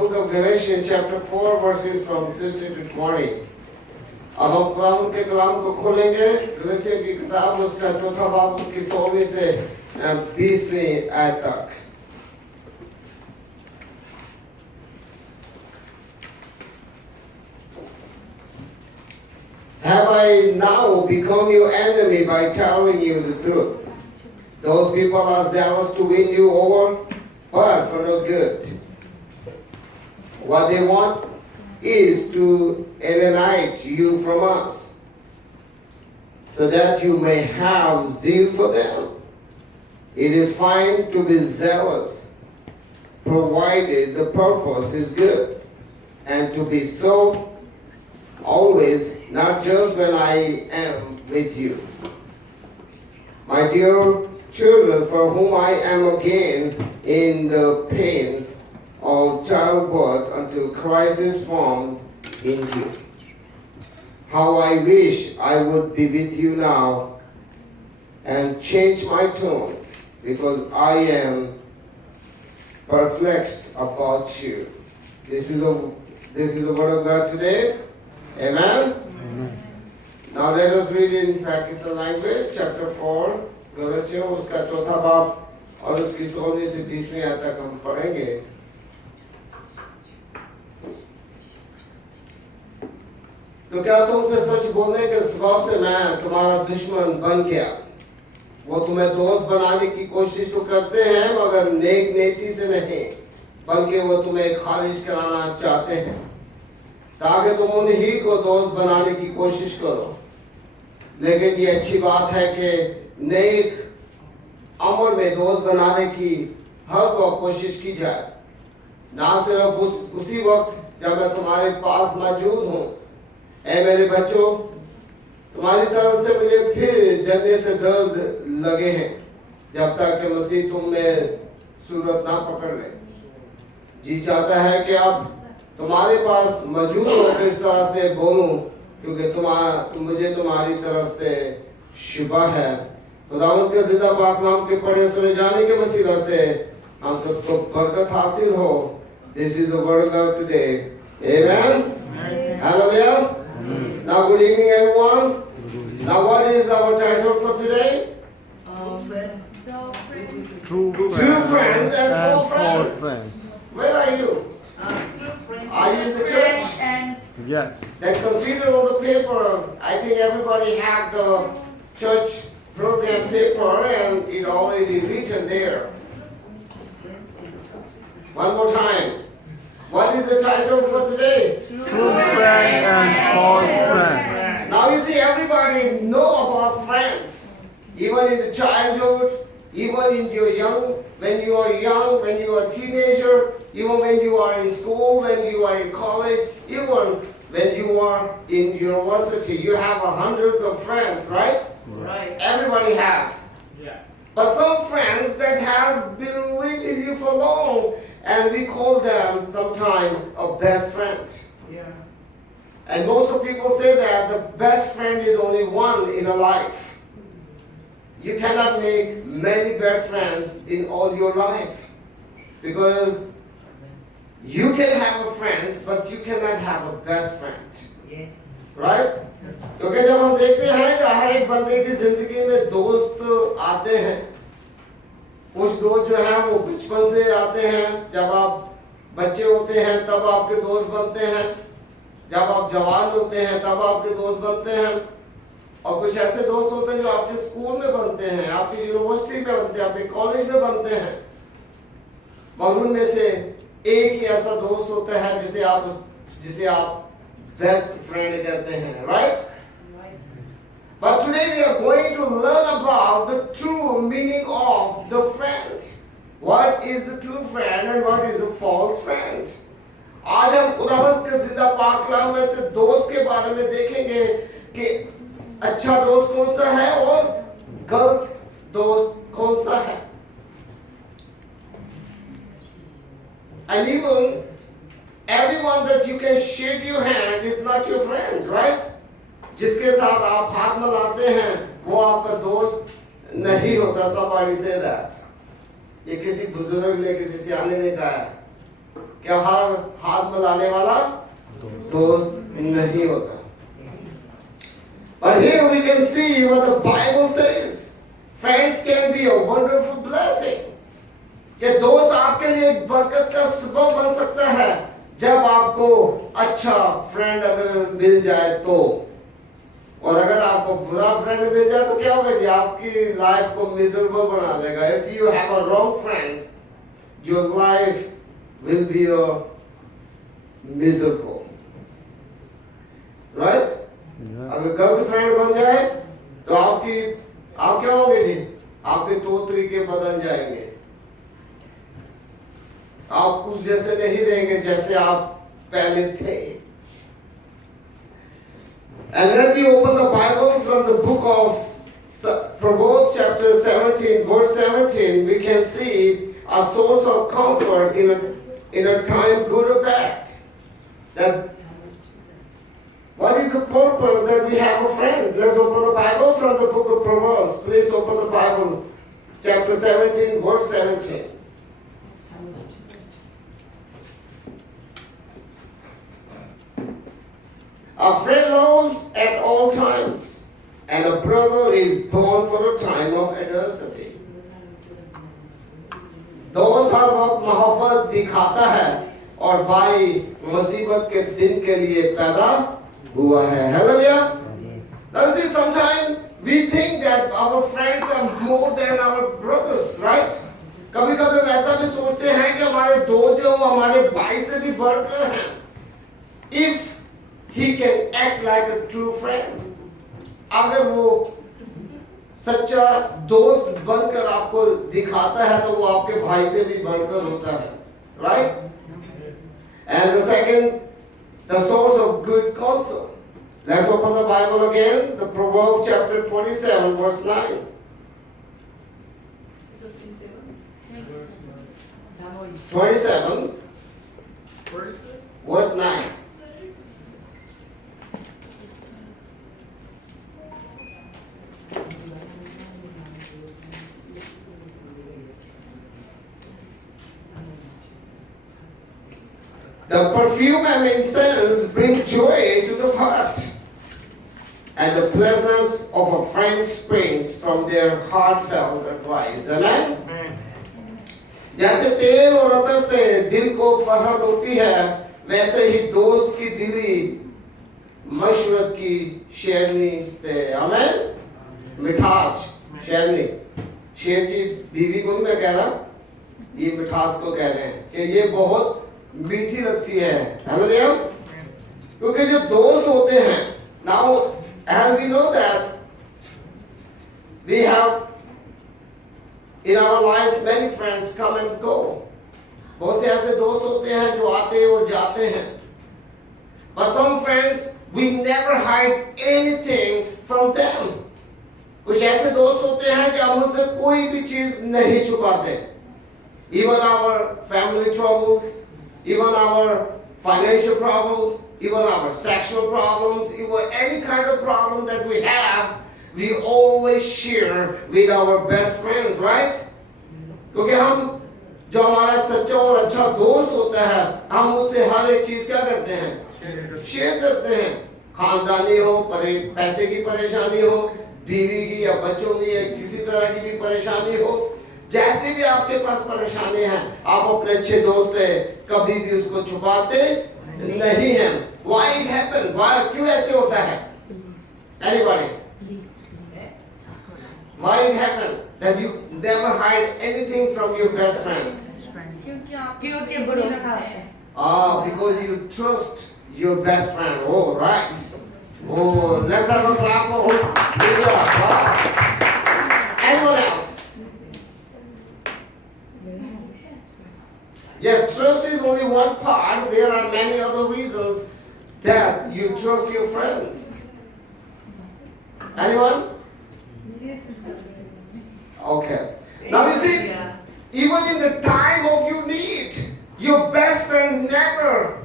book of Galatians chapter 4 verses from 16 to 20. अब हम खुदावंद के कलाम को खोलेंगे गलतियों की किताब उसका चौथा बाब उसकी 16वीं से 20वीं आयत तक. Have I now become your enemy by telling you the truth? Those people are zealous to win you over, but for no good. What they want is to alienate you from us, so that you may have zeal for them. It is fine to be zealous, provided the purpose is good, and to be so always, not just when I am with you. My dear children, for whom I am again in the pains of childbirth until Christ is formed in you. How I wish I would be with you now and change my tone, because I am perplexed about you. This is the word of God today. Amen? Amen. Now let us read in practical language, chapter 4, गलतियों उसका चौथा बाब और उसकी 16वीं से 20वीं आयत तक हम पढ़ेंगे. तो क्या तुमसे सच बोलने के स्वभाव से मैं तुम्हारा दुश्मन बन गया? वो तुम्हें दोस्त बनाने की कोशिश तो करते हैं, मगर नेक नीति से नहीं, बल्कि वो तुम्हें खारिज कराना चाहते हैं, ताकि तुम उन्हीं को दोस्त बनाने की कोशिश करो. लेकिन ये अच्छी बात है कि नेक अमर में दोस्त बनाने की हर वक्त कोशिश की जाए, ना सिर्फ उसी वक्त जब मैं तुम्हारे पास मौजूद हूँ. ऐ मेरे बच्चों, तुम्हारी तरफ से मुझे फिर जलने से दर्द लगे हैं, जब तक कि मसीह तुम में सूरत ना पकड़ ले. जी चाहता है कि अब तुम्हारे पास मौजूद होकर इस तरह से बोलूं, क्योंकि मुझे तुम्हारी तरफ से शुबा है. खुदावंद के ज़िंदा पाक नाम के पढ़े सुने जाने के वसीला से हम सबको बरकत हासिल हो. This is the word of God today. Amen. Hallelujah. Now good evening everyone. Now what is our title for today? Friends. True friends and false friends. Where are you? Are you in the church? Yes. Then consider on the paper. I think everybody have the church program paper and it already written there. One more time. What is the title for today? True friend and false friend. Now you see, everybody know about friends. Even in the childhood, even in your when you are young, when you are a teenager, even when you are in school, when you are in college, even when you are in university, you have hundreds of friends, right? Right. Everybody have. Yeah. But some friends that has been living with you for long, and we call them sometimes a best friend. Yeah. And most of people say that the best friend is only one in a life. You cannot make many best friends in all your life, because you can have a friends, but you cannot have a best friend. Yes. Right? क्योंकि जब हम देखते हैं कि हर एक बंदे की जिंदगी में दोस्त आते हैं, कुछ दोस्त जो हैं वो बचपन से आते हैं, जब आप बच्चे होते हैं तब आपके दोस्त बनते हैं, जब आप जवान होते हैं तब आपके दोस्त बनते हैं, और कुछ ऐसे दोस्त होते हैं जो आपके स्कूल में बनते हैं, आपकी यूनिवर्सिटी में बनते हैं, आपके कॉलेज में बनते हैं. मगर उनमें से एक ही ऐसा दोस्त होता है जिसे आप बेस्ट फ्रेंड कहते हैं, right? But today we are going to learn about the true meaning of the friend. What is the true friend and what is the false friend? आज हम खुदावंद के ज़िंदा पाक कलाम में से दोस्त के बारे में देखेंगे कि अच्छा दोस्त कौन सा है और गलत दोस्त कौन सा है. And even everyone that you can shake your hand is not your friend, right? जिसके साथ आप हाथ मिलाते हैं वो आपका दोस्त नहीं होता. Somebody say that. ये किसी बुजुर्ग ने किसी सियाने ने कहा है. क्या हर हाथ मिलाने वाला दोस्त नहीं होता. But here we can see what the Bible says. Friends can be a wonderful blessing. कि दोस्त आपके लिए एक बरकत का सबब बन सकता है जब आपको अच्छा फ्रेंड अगर मिल जाए तो. और अगर आपको बुरा फ्रेंड मिल जाए तो क्या होगा जी, आपकी लाइफ को मिजरेबल बना देगा. If you have a wrong friend, your life will be miserable, right? अगर गलत फ्रेंड बन जाए तो आप क्या होंगे जी, आपके तौर तरीके बदल जाएंगे. आप उस जैसे नहीं रहेंगे जैसे आप पहले थे. And when we open the Bible from the book of Proverbs chapter 17 verse 17, we can see a source of comfort in a time good or bad. That what is the purpose that we have a friend? Let's open the Bible from the book of Proverbs. Please open the Bible chapter 17 verse 17. A friend loves at all times, and a brother is born for a time of adversity. दोस्त हर वक्त मोहब्बत दिखाता है और भाई मुसीबत के दिन के लिए पैदा हुआ है. Hallelujah. Now you see, sometimes we think that our friends are more than our brothers, right? कभी कभी हम ऐसा भी सोचते हैं कि हमारे दोस्त जो हमारे भाई से भी बढ़कर हैं. If he can act like a true friend, अगर वो सच्चा दोस्त बनकर आपको दिखाता है तो वो आपके भाई से भी बढ़कर होता है, right? And the second, the source of good counsel. Let's open the Bible again, the Proverbs chapter 27 verse 9. 27 verse 9. The perfume and incense bring joy to the heart, and the pleasantness of a friend springs from their heartfelt advice. Amen? जैसे तेल और अतर से दिल को फरहत होती है, वैसे ही दोस्त की दिली मशवरत की शेरनी से, आमेन, मिठास, शेरनी, शेर की बीवी को मैं कह रहा, ये मिठास को कह रहे हैं कि ये बहुत मीठी लगती है. हालेलुया. क्योंकि जो दोस्त होते हैं, now as we know that we have in our lives many friends come and go. बहुत से ऐसे दोस्त होते हैं जो आते और जाते हैं. But some friends we never hide anything from them. कुछ ऐसे दोस्त होते हैं कि हम उनसे कोई भी चीज नहीं छुपाते. Even our family troubles, even our financial problems, even our sexual problems, even any kind of problem that we have, we always share with our best friends, right? क्योंकि हम जो हमारा सच्चा और अच्छा दोस्त होता है, हम उससे हर एक चीज क्या करते हैं? शेयर करते हैं. खानदानी हो, पैसे की परेशानी हो, बीवी की या बच्चों की या किसी तरह की भी परेशानी हो, जैसे भी आपके पास परेशानी है, आप अपने अच्छे दोस्त से कभी भी उसको छुपाते नहीं हैं. Why it happen? Why? क्यों ऐसे होता है? Anybody? Why it happen that you never hide anything from your best friend? क्योंकि भरोसा है. Because you trust your best friend. Oh, right. Oh, let's have a clap for him. Anyone else? Yes, trust is only one part. There are many other reasons that you trust your friend. Anyone? Okay. Now you see, even in the time of your need, your best friend never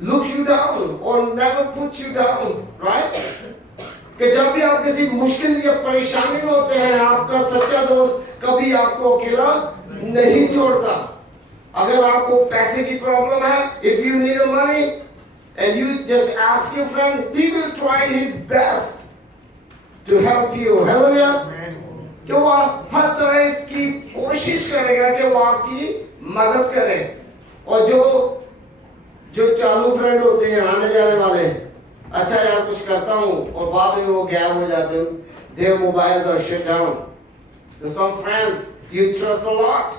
look you down or never put you down, right? कि जब भी आप किसी मुश्किल या परेशानी में होते हैं, आपका सच्चा दोस्त कभी आपको अकेला नहीं छोड़ता. अगर आपको पैसे की प्रॉब्लम है, if you need money and you just ask your friend, he will try his best to help you. Hallelujah. कि वो हर तरह की कोशिश करेगा कि वो आपकी मदद करे. और जो चालू फ्रेंड होते हैं, आने जाने वाले, अच्छा यार कुछ करता हूँ और बाद में वो गायब हो जाते हैं. Their mobiles are shut down. There's some friends you trust a lot,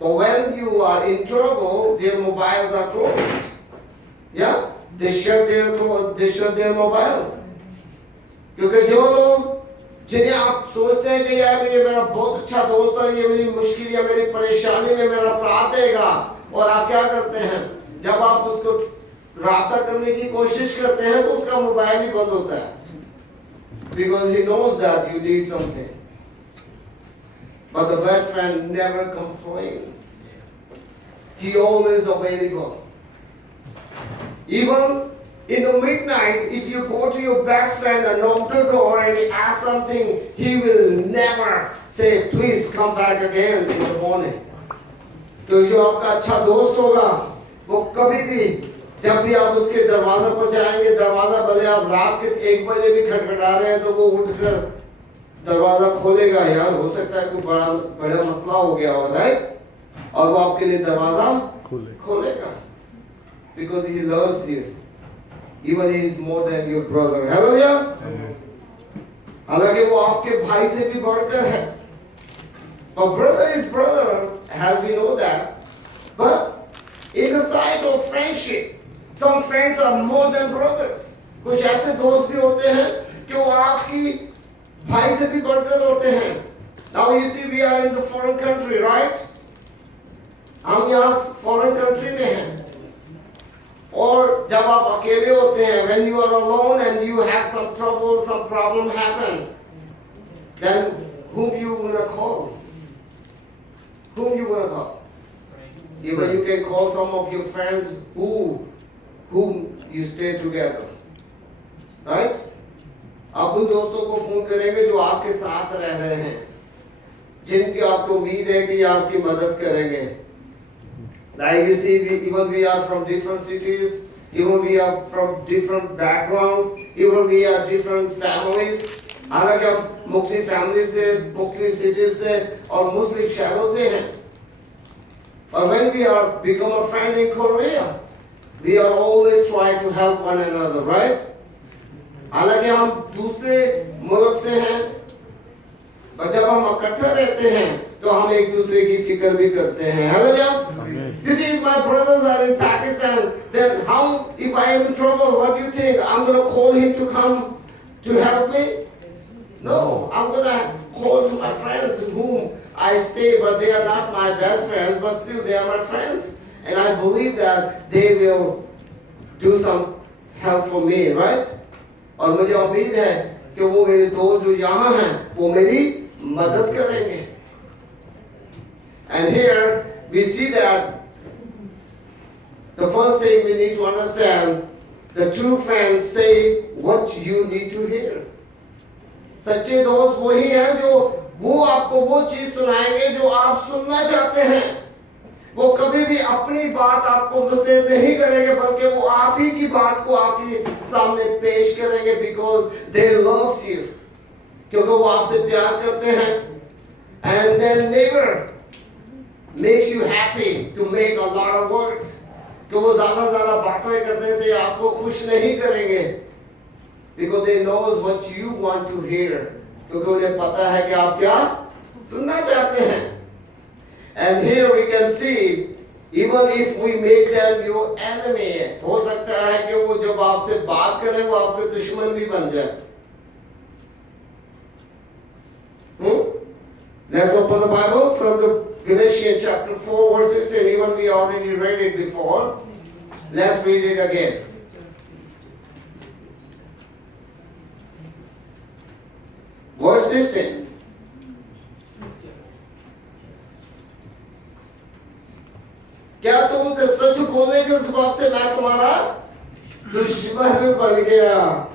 but when you are in trouble, their mobiles are closed. Yeah, they shut their mobiles. क्योंकि जो लोग जिन्हें आप सोचते हैं कि यार ये मेरा बहुत अच्छा दोस्त है, ये मेरी मुश्किल या मेरी परेशानी में मेरा साथ देगा, और आप क्या करते हैं, जब आप उसको राब्ता करने की कोशिश करते हैं तो उसका मोबाइल ही बंद होता है, because he knows that you need something. But the best friend never complains. He always available. Even in the midnight, if you go to your best friend and knock the door and he asks something, he will never say, please come back again in the morning. तो जो आपका अच्छा दोस्त होगा, वो कभी भी जब भी आप उसके दरवाजे पर जाएंगे, दरवाजा भले आप रात के 1 बजे भी खटखटा रहे हैं तो वो उठकर दरवाजा खोलेगा. यार हो सकता है कोई बड़ा मसला हो गया हो, राइट, और वो आपके लिए दरवाजा खोलेगा, because he loves you. Even he is more than your brother. Hallelujah. हालांकि वो आपके भाई से भी बढ़कर है. But brother is brother, as we know that. But in the side of friendship, some friends are more than brothers. कुछ ऐसे दोस्त भी होते हैं कि वो आपकी भाई से भी बढ़कर होते हैं. Now you see we are in the foreign country, right? हम यहाँ foreign country में हैं. और जब आप अकेले होते हैं, when you are alone and you have some trouble, some problem happen, then whom you gonna call? Whom you gonna call? Even you can call some of your friends whom you stay together, right? आप उन दोस्तों को phone करेंगे जो आपके साथ रह रहे हैं, जिनकी आपको उम्मीद है कि आपकी मदद करेंगे. Like you see, we are from different cities, even we are from different backgrounds, even we are different families. हालांकि हम मुख्तलिफ फैमिली से, मुख्तलिफ सिटीज से और मुख्तलिफ शहरों से हैं. But when we are become a friend in Korea, we are always trying to help one another, right? हालांकि हम दूसरे मुल्क से हैं, पर जब हम इकट्ठे रहते हैं तो हम एक दूसरे की फिक्र भी करते हैं. Hallelujah. You see, if my brothers are in Pakistan, then how, if I am in trouble, what do you think? I'm going to call him to come to help me? No, I'm going to call to my friends whom I stay, but they are not my best friends, but still they are my friends. And I believe that they will do some help for me, right? और मुझे उम्मीद है कि वो मेरे दोस्त जो यहाँ हैं, वो मेरी मदद करेंगे. And here we see that the first thing we need to understand, the true friends say what you need to hear. सच्चे दोस्त वही हैं जो वो आपको वो चीज सुनाएंगे जो आप सुनना चाहते हैं. वो कभी भी अपनी बात आपको मुस्तैद नहीं करेंगे, बल्कि वो आप ही की बात को आपके सामने पेश करेंगे, because they loves you, क्योंकि वो आपसे प्यार करते हैं. And their neighbor makes you happy to make a lot of words, कि वो ज़्यादा बातें करने से आपको खुश नहीं करेंगे, because they knows what you want to hear, क्योंकि उन्हें पता है कि आप क्या सुनना चाहते हैं. And here we can see, even if we make them your enemy, हो सकता है कि वो जब आपसे बात करें वो आपके दुश्मन भी बन जाए. Let's open the Bible from the Galatians chapter 4 verse 16. Even we already read it before. Let's read it again. Verse 16. क्या तुमसे सच बोलने के सबब से मैं तुम्हारा दुश्मन बन गया?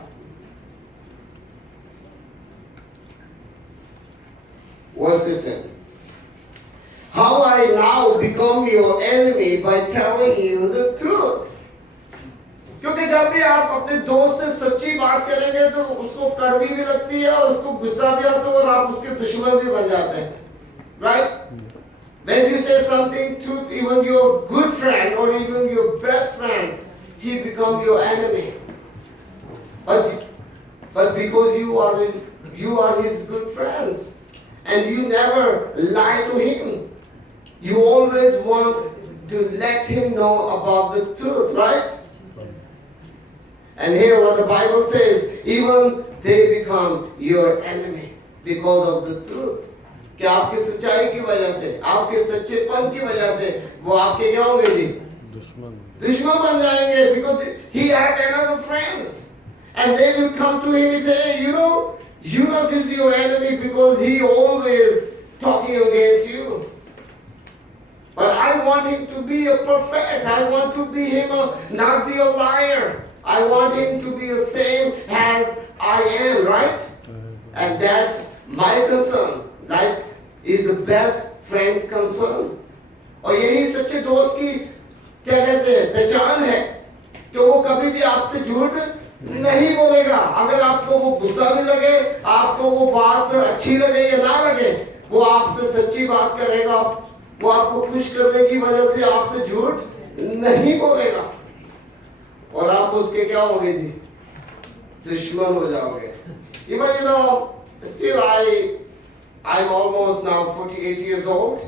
Verse 16. how I now become your enemy by telling you the truth. क्योंकि जब भी आप अपने दोस्त से सच्ची बात करेंगे तो उसको कड़वी भी लगती है और उसको गुस्सा भी आता है और आप उसके दुश्मन भी बन जाते हैं, right? When you say something truth, even your good friend or even your best friend, he become your enemy. But because you are his good friends, and you never lie to him, you always want to let him know about the truth, right? And here what the Bible says, even they become your enemy because of the truth. कि आपकी सच्चाई की वजह से, आपके सच्चेपन की वजह से वो आपके क्या होंगे जी? दुश्मन बन जाएंगे, because he had another friends, and they will come to him and say, hey, you know, Yunus is your enemy because he always talking against you. But I want him to be a prophet. I want to be him, not be a liar. I want him to be the same as I am, right? And that's my concern. Like, is the best friend concern. और यही सच्चे दोस्त की क्या कहते हैं पहचान है कि वो कभी भी आपसे झूठ नहीं बोलेगा. अगर आपको वो गुस्सा भी लगे, आपको वो बात अच्छी लगे या ना लगे, वो आपसे सच्ची बात करेगा. वो आपको खुश करने की वजह से आपसे झूठ नहीं बोलेगा. और आप उसके क्या होंगे जी? दुश्मन हो जाओगे. Even you know, still I'm almost now 48 years old.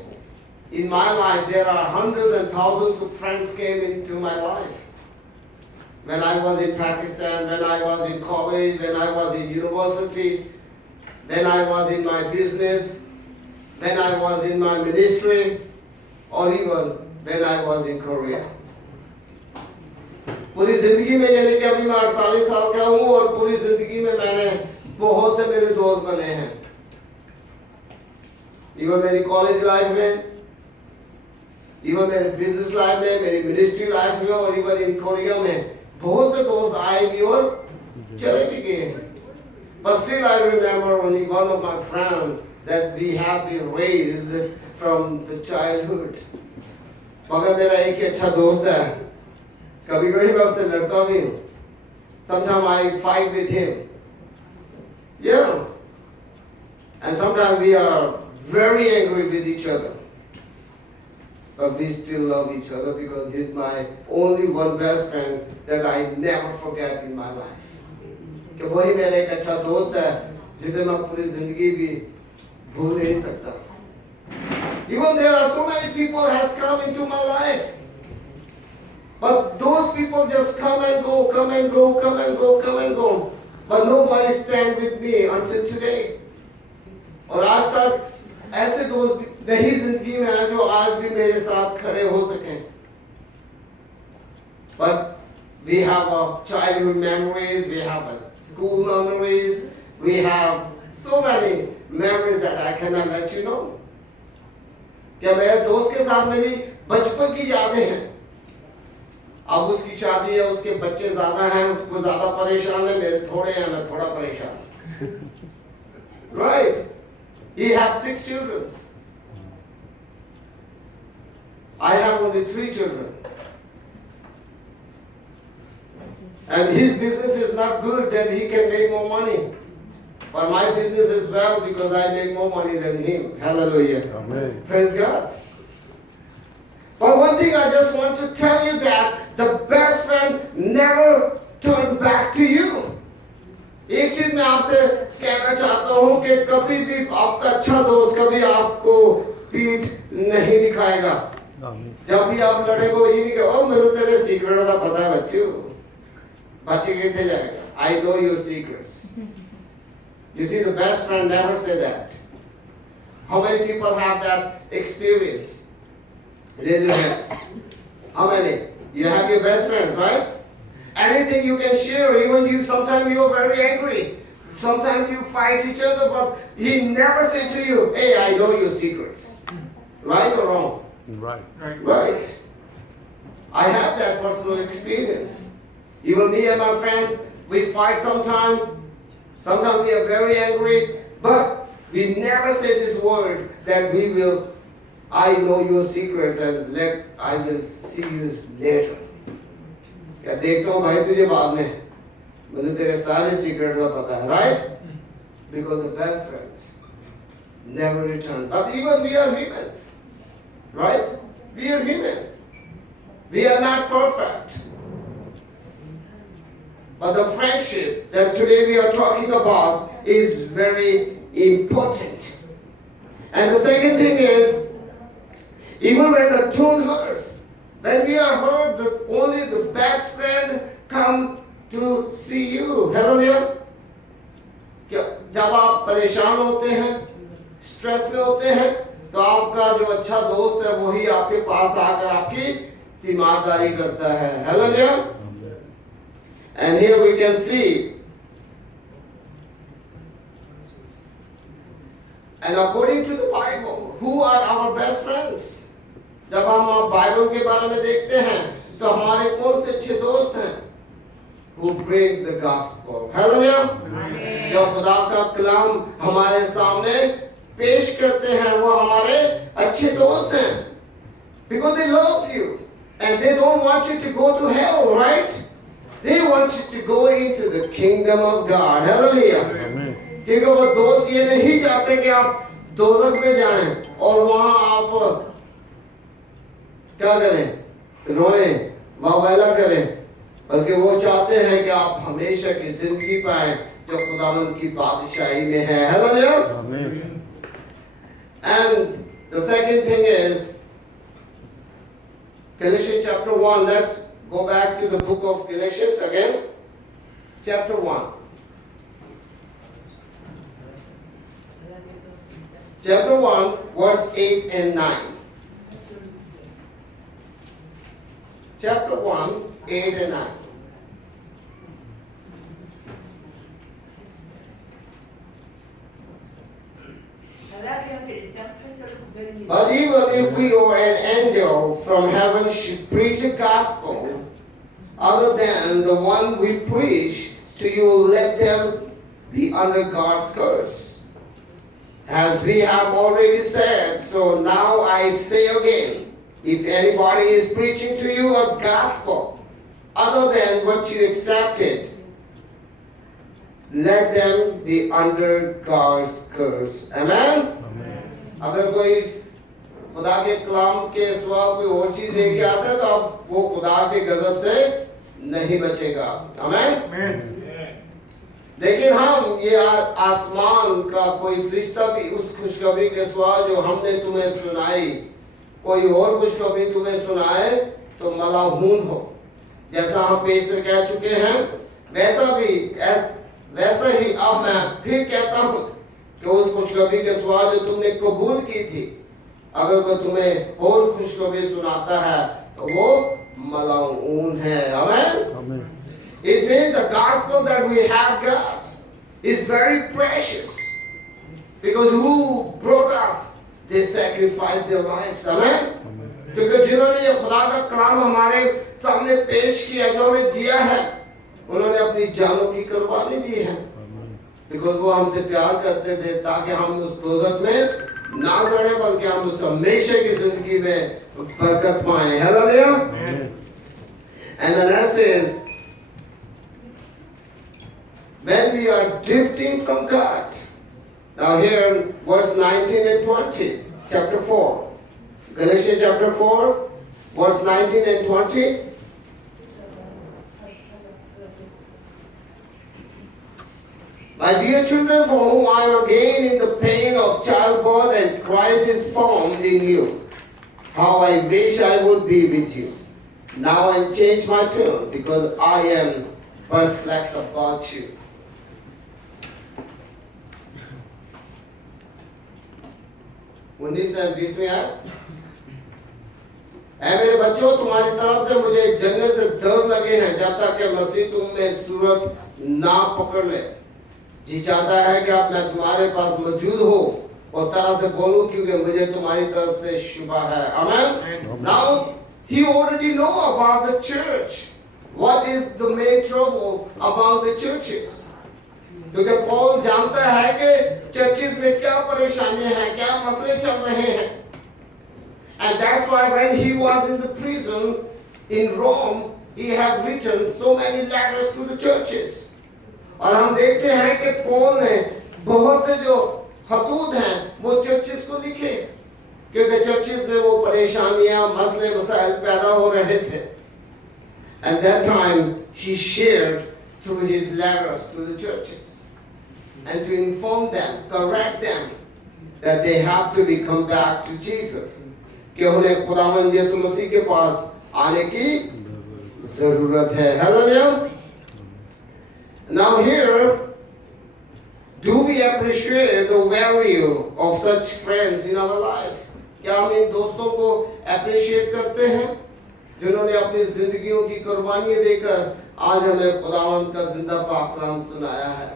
In my life, there are hundreds and thousands of friends came into my life. When I was in Pakistan, when I was in college, when I was in university, when I was in my business, when I was in my ministry, or even when I was in Korea. पूरी जिंदगी में यानी कि अभी मैं 48 साल का हूँ और पूरी जिंदगी में मैंने बहुत से मेरे दोस्त बने हैं. इवन मेरी कॉलेज लाइफ में, इवन मेरे बिजनेस लाइफ में, मेरी मिनिस्ट्री लाइफ में और इवन इन कोरिया में बहुत से दोस्त आए भी और चले भी गए हैं. But still I remember only one of my friends that we have been raised from the childhood. मगर मेरा एक ही अच्छा दोस्त है. कभी कभी मैं उससे लड़ता भी हूँ. Sometimes I fight with him. Yeah. And sometimes we are very angry with each other. But we still love each other because he's my only one best friend that I never forget in my life. कि वही मेरा एक अच्छा दोस्त है जिसे मैं पूरी जिंदगी भी भूल नहीं सकता. Even there are so many people has come into my life. But those people just come and go, come and go, come and go, come and go. But nobody stand with me until today. और आज तक ऐसे दोस्त नहीं जिंदगी में हैं जो आज भी मेरे साथ खड़े हो सकें. But we have our childhood memories, we have our school memories, we have so many memories that I cannot let you know. क्या मेरे दोस्त के साथ मेरी बचपन की यादें हैं. अब उसकी शादी है, उसके बच्चे ज्यादा हैं, वो ज्यादा परेशान है, मेरे थोड़े हैं, मैं थोड़ा परेशान. Right? He has 6 children. I have only 3 children. And his business is not good that he can make more money. But my business is well because I make more money than him. Hallelujah. Amen. Praise God. But one thing I just want to tell you that the best friend never turn back to you. एक चीज मैं आपसे कहना चाहता हूँ कि कभी भी आपका अच्छा दोस्त कभी आपको पीठ नहीं दिखाएगा. जब भी आप लड़ेगो ये नहीं कहो मेरे तेरे सीक्रेट का पता है बच्चे कहते जाएगा. I know your secrets. You see, the best friend never say that. How many people have that experience? Raise your hands. How many? You have your best friends, right? Anything you can share, even you, sometimes you are very angry. Sometimes you fight each other, but he never say to you, hey, I know your secrets. Right or wrong? Right. Right. I have that personal experience. Even me and my friends, we fight sometimes. Sometimes we are very angry, but we never say this word that we will I know your secrets and I will see you later. क्या देखता हूँ भाई तुझे बाद में, मुझे तेरे सारे सीक्रेट का पता है, right? Because the best friends never return. But even we are humans, right? We are human. We are not perfect. But the friendship that today we are talking about is very important. And the second thing is, even when the tune hurts, when we are hurt, only the best friend come to see you. Hallelujah. क्या जब आप परेशान होते हैं, stress में होते हैं, तो आपका जो अच्छा दोस्त है वही आपके पास आकर आपकी तीमारदारी करता है. Hallelujah. And here we can see, and according to the Bible, who are our best friends? जब हम बाइबल के बारे में देखते हैं तो हमारे कौन से अच्छे दोस्त हैं? Who brings the gospel? Hallelujah. जो खुदा का कलाम हमारे सामने पेश करते हैं वो हमारे अच्छे दोस्त हैं. Because they love you and they don't want you to go to hell, right? They want you to go into the kingdom of God. Hallelujah. क्योंकि वो दोस्त ये नहीं चाहते कि आप दोज़ख में जाएं और वहां आप क्या करें, रोएं, वावैला करें, बल्कि वो चाहते हैं कि आप हमेशा की जिंदगी पाएं जो खुदावंद की बादशाही में है. Hallelujah. And the second thing is Galatians chapter 1. Let's go back to the book of Galatians again. Chapter 1. Chapter 1, verse 8 and 9. Chapter 1, 8 and 9. But even if we or an angel from heaven should preach a gospel other than the one we preach to you, let them be under God's curse. As we have already said, so now I say again, if anybody is preaching to you a gospel other than what you accepted, let them be under God's curse. Amen? अगर कोई खुदा के कलाम के सिवा कोई और चीज लेके आता है तो अब वो खुदा के गजब से नहीं बचेगा. आमीन. लेकिन हम ये आसमान का कोई फरिश्ता भी उस खुशखबरी के सिवा जो हमने तुम्हें सुनाई, कोई और खुशखबरी तुम्हें सुनाए तो मलाऊन हो. जैसा हम पेशतर कह चुके हैं वैसा ही अब मैं फिर कहता हूँ कि उस खुशखबरी के सिवा जो तुमने कबूल की थी, अगर कोई तुम्हें और खुशखबरी सुनाता है तो वो मलाऊन है. आमीन. It means the gospel that we have got is very precious because who brought us, they sacrificed their lives. Amen. क्योंकि जिन्होंने ये खुदा का कलाम हमारे सामने पेश किया, जो हमें दिया है, उन्होंने अपनी जानों की कुर्बानी दी है. बिकॉज वो हमसे प्यार करते थे ताकि हम उस दोज़ख में ना सड़े बल्कि हम उस हमेशा की जिंदगी में बरकत पाएं. Hallelujah. And the next is, when we are drifting from God. Now here in verse 19 and 20, chapter 4. Galatians chapter 4, verse 19 and 20. My dear children, for whom I am again in the pain of childbirth and Christ is formed in you, how I wish I would be with you. Now I change my tune because I am perplexed about you. उन्नीस और 20 में आए, ऐ मेरे बच्चों, तुम्हारी तरफ से मुझे जलने से डर लगे हैं जब तक कि मसीह तुम में सूरत ना पकड़ ले. जी चाहता है कि अब मैं तुम्हारे पास मौजूद हो और तरह से बोलूं क्योंकि मुझे तुम्हारी तरफ से शुभा है. Amen. Now he already know about the church. What is the main trouble among the churches? क्योंकि पौल जानता है कि चर्चिस में क्या परेशानियां हैं, क्या मसले चल रहे हैं. And that's why when he was in the prison in Rome, he had written so many letters to the churches. और हम देखते हैं कि पौल ने बहुत से जो खतूत हैं वो चर्चेस को लिखे, क्योंकि चर्चेस में वो परेशानियां मसले मसाइल पैदा हो रहे थे. And that time he shared through his letters to the churches and to inform them, correct them that they have to be come back to Jesus, कि उन्हें खुदावंद यीशु मसीह के पास आने की जरूरत है. Hallelujah. Now here, do we appreciate the value of such friends in our life? क्या हम इन दोस्तों को appreciate करते हैं जिन्होंने अपनी जिंदगियों की कुर्बानियां देकर आज हमें खुदावंद का जिंदा पाक कलाम सुनाया है?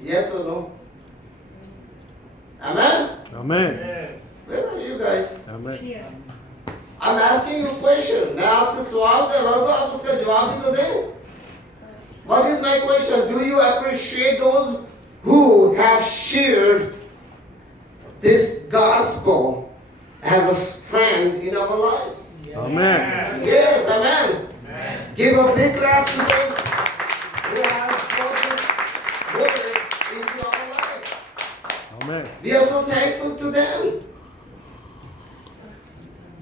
Yes or no? Amen? Amen. Where are you guys? Amen. I'm asking you a question. मैं आपसे सवाल कर रहा हूँ तो आप उसका जवाब भी तो दें. What is my question? Do you appreciate those who have shared this gospel as a friend in our lives? Amen. Yes, amen. Give a big clap to those who have brought this word into our lives. Amen. We are so thankful to them.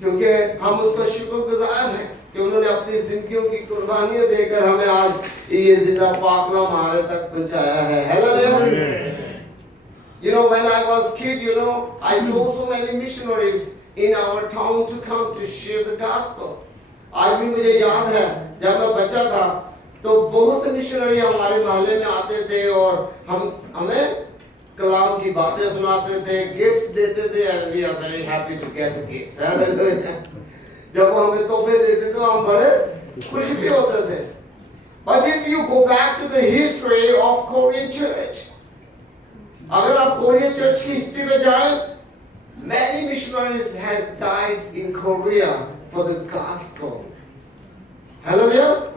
क्योंकि हम उसका शुक्रगुजार हैं कि उन्होंने अपनी जिंदगियों की कुर्बानियां देकर हमें आज ये जिंदा पाकलाम हमारे तक पहुंचाया है. Hallelujah. You know, when I was kid, you know, I saw so many missionaries in our town to come to share the gospel. आज भी मुझे याद है जब मैं बच्चा था तो बहुत से मिशनरी हमारे मोहल्ले में आते थे और हमें कलाम की बातें सुनाते थे, गिफ्ट्स देते थे, and we are very happy to get the gifts. जब वो हमें तोहफे देते तो हम बड़े खुश भी होते थे. But if you go back to the history of Korean church, अगर आप कोरियन चर्च की हिस्ट्री में जाएं, many missionaries has died in Korea for the gospel. Hallelujah.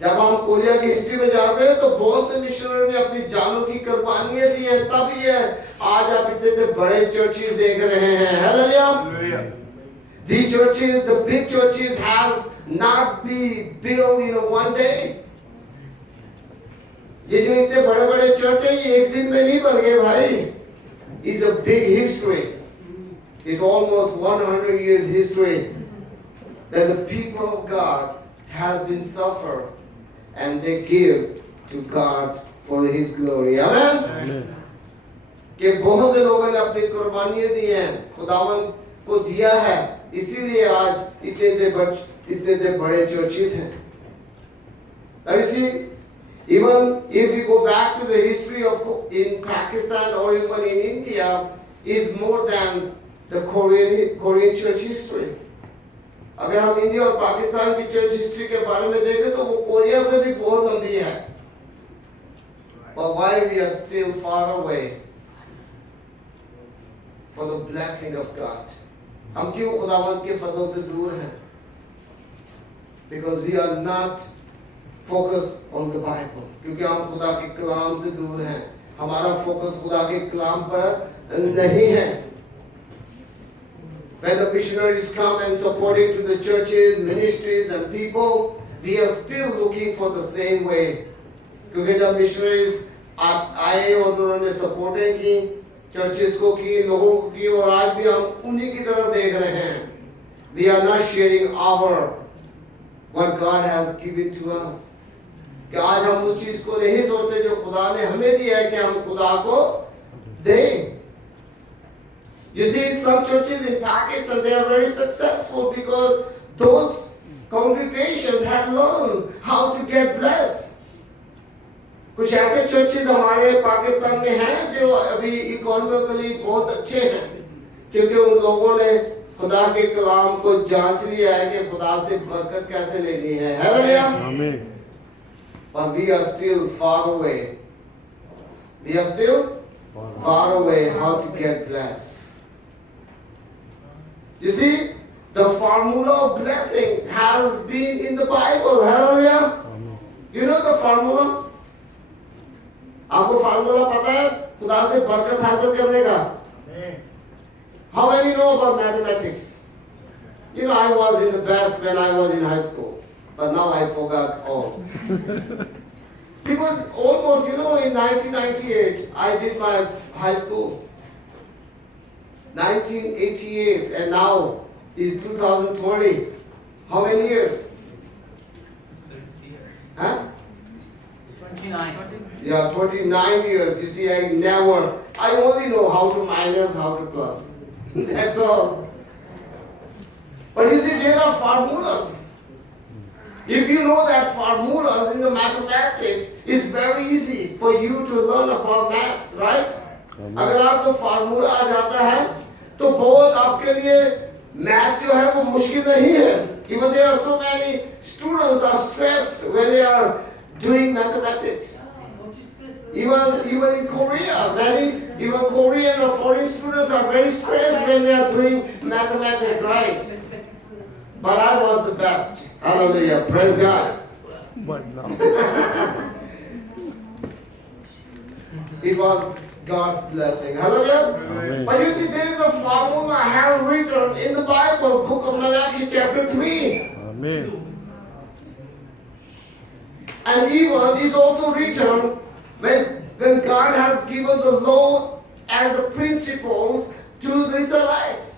जब हम कोरिया की हिस्ट्री में जाते हैं तो बहुत से मिशनरी ने अपनी जानों की कुर्बानियां दी हैं, तब ये आज आप इतने बड़े चर्चेस देख रहे हैं. Hallelujah. The churches, the big churches has not been built in one day. ये जो इतने बड़े-बड़े चर्च हैं ये एक दिन में नहीं बन गए भाई. It's a big history. It's almost 100 years history that the people of God has been suffered and they give to God for His glory. Amen. Amen. कि बहुत से लोगों ने अपनी कुर्बानियां दी हैं, खुदावंद को दिया है, इसीलिए आज इतने बड़े चर्चेस हैं. Now you see, even if you go back to the history of in Pakistan or even in India, is more than the Korean church history. अगर हम इंडिया और पाकिस्तान की चर्च हिस्ट्री के बारे में देखें तो वो कोरिया से भी बहुत लंबी है. But why we are still far away for the blessing of God? हम क्यों खुदावंद के फजल से दूर हैं? Because we are not focused on the Bible. क्योंकि हम खुदा के कलाम से दूर हैं. हमारा फोकस खुदा के कलाम पर नहीं है. When the missionaries come and supporting to the churches, ministries and people, we are still looking for the same way. क्योंकि जब missionaries आए और उन्होंने सपोर्टें की, चर्चेस को की, लोगों को की, और आज भी हम उन्हीं की तरफ देख रहे हैं. We are not sharing what God has given to us. कि आज हम उस चीज को नहीं सोचते जो खुदा ने हमें दिया है कि हम खुदा को दें. You see, some churches in Pakistan, they are very successful because those congregations have learned how to get blessed. कुछ ऐसे चर्चेस हमारे पाकिस्तान में हैं जो अभी इकोनॉमिकली बहुत अच्छे हैं, क्योंकि उन लोगों ने खुदा के कलाम को जांच लिया है कि खुदा से बरकत कैसे लेनी है. Hallelujah. But we are still far away. We are still far away how to get blessed. You see, the formula of blessing has been in the Bible. Hallelujah. You know the formula? आपको formula पता है खुदा से बरकत हासिल करने का? How many know about mathematics? You know, I was in the best when I was in high school, but now I forgot all. Because almost, in 1998, I did my high school. 1988, and now is 2020. How many years? Huh? 29. Yeah, 29 years. You see, I only know how to minus, how to plus. That's all. But you see, there are formulas. If you know that formulas in the mathematics, it's very easy for you to learn about maths, right? अगर आपको formula आ जाता है तो बहुत आपके लिए maths जो है वो मुश्किल नहीं है. Even there are so many students are stressed when they are doing mathematics. Even in Korea, even Korean or foreign students are very stressed when they are doing mathematics, right? But I was the best. Hallelujah. Praise God. But no. It was God's blessing. Hallelujah. Amen. But you see, there is a formula handwritten in the Bible, book of Malachi chapter 3. Amen. And even is also written when God has given the law and the principles to the Israelites.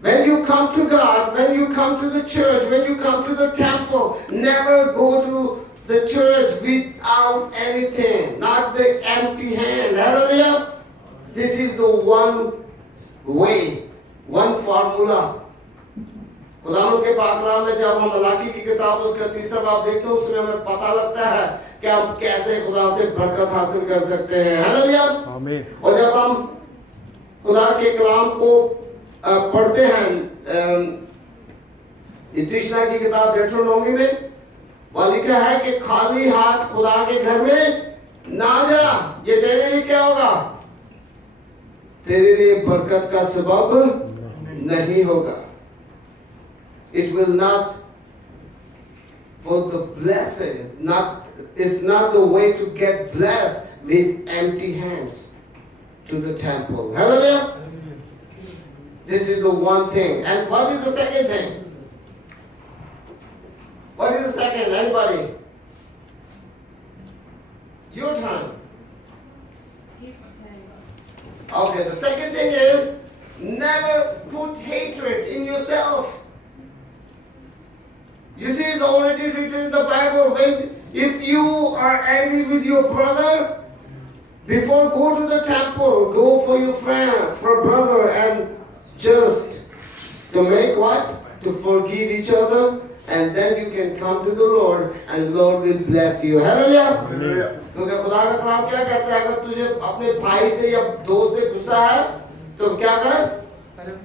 When you come to God, when you come to the church, when you come to the temple, never go to the church without anything, not the empty hand. Hallelujah. This is the one way, one formula. खुदावंद के पाकलाम में जब हम मलाकी की किताब उसका तीसरा बाब देखते हैं उसमें हमें पता लगता है कि हम कैसे खुदा से बरकत हासिल कर सकते हैं. हालेलुया. Amen. और जब हम खुदा के कलाम को पढ़ते हैं इतिश्ना की किताब डेट्रोनोमी में वहाँ लिखा है कि खाली हाथ खुदा के घर में ना जा. ये तेरे लिए क्या होगा? तेरे लिए बरकत का सबब नहीं होगा. It will not, for the blessed, it's not the way to get blessed with empty hands to the temple. Hallelujah. This is the one thing. And what is the second thing? What is the second? Anybody? Your time. Okay, the second thing is never put hatred in yourself. You see, it's already written in the Bible, if you are angry with your brother, before go to the temple, go for your friend, for brother, and just to make what? To forgive each other, and then you can come to the Lord, and Lord will bless you. Hallelujah. क्योंकि खुदा का कलाम क्या कहता है? अगर तुझे अपने भाई से या दोस्त से गुस्सा है, तो क्या कर?